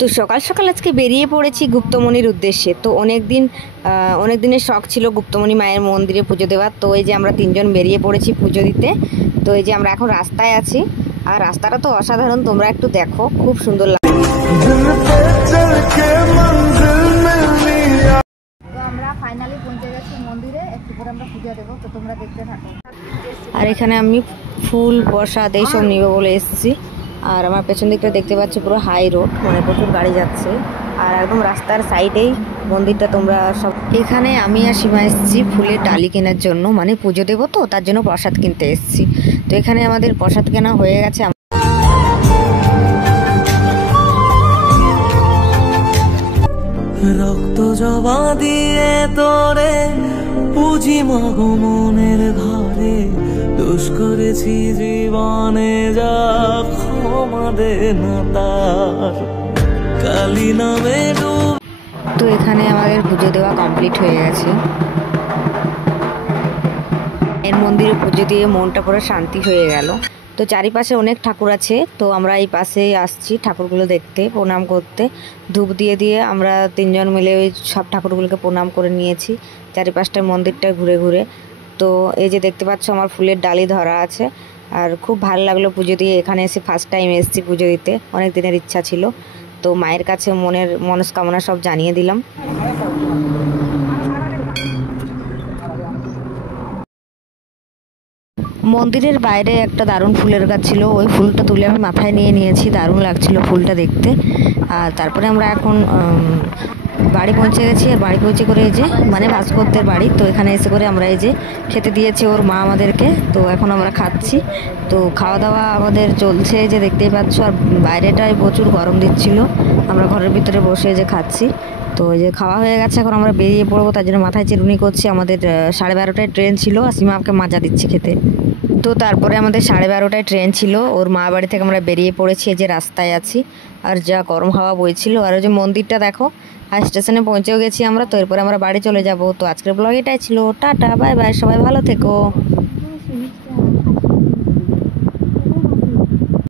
তো সকাল সকাল আজকে বেরিয়ে পড়েছি গুপ্তমনির উদ্দেশ্যে। তো অনেক দিনের শখ ছিল গুপ্তমনি মায়ের মন্দিরে পুজো দেওয়ার। তো এই যে আমরা তিনজন বেরিয়ে পড়েছি পুজো দিতে। তো এই যে আমরা এখন রাস্তায় আছি, আর রাস্তাটা তো অসাধারণ, তোমরা একটু দেখো, খুব সুন্দর লাগে। তো আমরা ফাইনালি পৌঁছে গেছি মন্দিরে, একটু পরে আমরা পুজো দেবো, তো তোমরা দেখতে থাকো। আর এখানে আমি ফুল প্রসাদ এইসব নিব বলে এসেছি। আর আমার পেছন দিকটা দেখতে পাচ্ছি পুরো হাই রোড, মানে প্রচুর গাড়ি যাচ্ছে, আর একদম রাস্তার সাইডেই মন্দিরটা। তোমরা সব এখানে আমি আর সীমা এসেছি ফুলের ডালি কেনার জন্য, মানে পুজো দেবো তো তার জন্য প্রসাদ কিনতে এসেছি। তো এখানে আমাদের প্রসাদ কেনা হয়ে গেছে। রক্ত জবা দিয়ে তোরে পুজি মাগো মনের ঘরে, দোষ করেছি জীবনে যা ক্ষমা দে না তার কালী নামে। তো এখানে আমাদের পুজো দেওয়া কমপ্লিট হয়ে গেছে। এর মন্দিরে পুজো দিয়ে মনটা পুরো শান্তি হয়ে গেল। তো চারিপাশে অনেক ঠাকুর আছে, তো আমরা এই পাশেই আসছি ঠাকুরগুলো দেখতে, প্রণাম করতে। ধূপ দিয়ে দিয়ে আমরা তিনজন মিলে ওই সব ঠাকুরগুলোকে প্রণাম করে নিয়েছি চারিপাশটা মন্দিরটা ঘুরে ঘুরে। তো এই যে দেখতে পাচ্ছ আমার ফুলের ডালি ধরা আছে, আর খুব ভালো লাগলো পুজো দিয়ে। এখানে এসে ফার্স্ট টাইম এসেছি পুজো দিতে, অনেক দিনের ইচ্ছা ছিল। তো মায়ের কাছে মনের মনস্কামনা সব জানিয়ে দিলাম। মন্দিরের বাইরে একটা দারুণ ফুলের গাছ ছিল, ওই ফুলটা তুলে আমি মাথায় নিয়ে নিয়েছি, দারুণ লাগছিল ফুলটা দেখতে। আর তারপরে আমরা এখন বাড়ি পৌঁছে গেছি। আর বাড়ি পৌঁছে করে এই যে মানে ভাস্করদের বাড়ি, তো এখানে এসে করে আমরা এই যে খেতে দিয়েছে ওর মা আমাদেরকে, তো এখন আমরা খাচ্ছি। তো খাওয়া দাওয়া আমাদের চলছে, যে দেখতেই পাচ্ছ। আর বাইরেটায় প্রচুর গরম দিচ্ছিল, আমরা ঘরের ভিতরে বসে যে খাচ্ছি। তো এই যে খাওয়া হয়ে গেছে, এখন আমরা বেরিয়ে পড়বো, তার জন্য মাথায় চিরুনি করছি। আমাদের 12:30টায় ট্রেন ছিল, আর সীমা আমাকে মাজা দিচ্ছে খেতে। তো তারপরে আমাদের 12:30টায় ট্রেন ছিল, ওর মা বাড়ি থেকে আমরা বেরিয়ে পড়েছি, এই যে রাস্তায় আছি। আর যা গরম হাওয়া বইছিল, আর ওই যে মন্দিরটা দেখো। আর স্টেশনে পৌঁছেও গেছি আমরা। তো এরপরে আমরা বাড়ি চলে যাব। তো আজকের ব্লগ এটাই ছিল, টাটা বাই বাই, সবাই ভালো থেকো।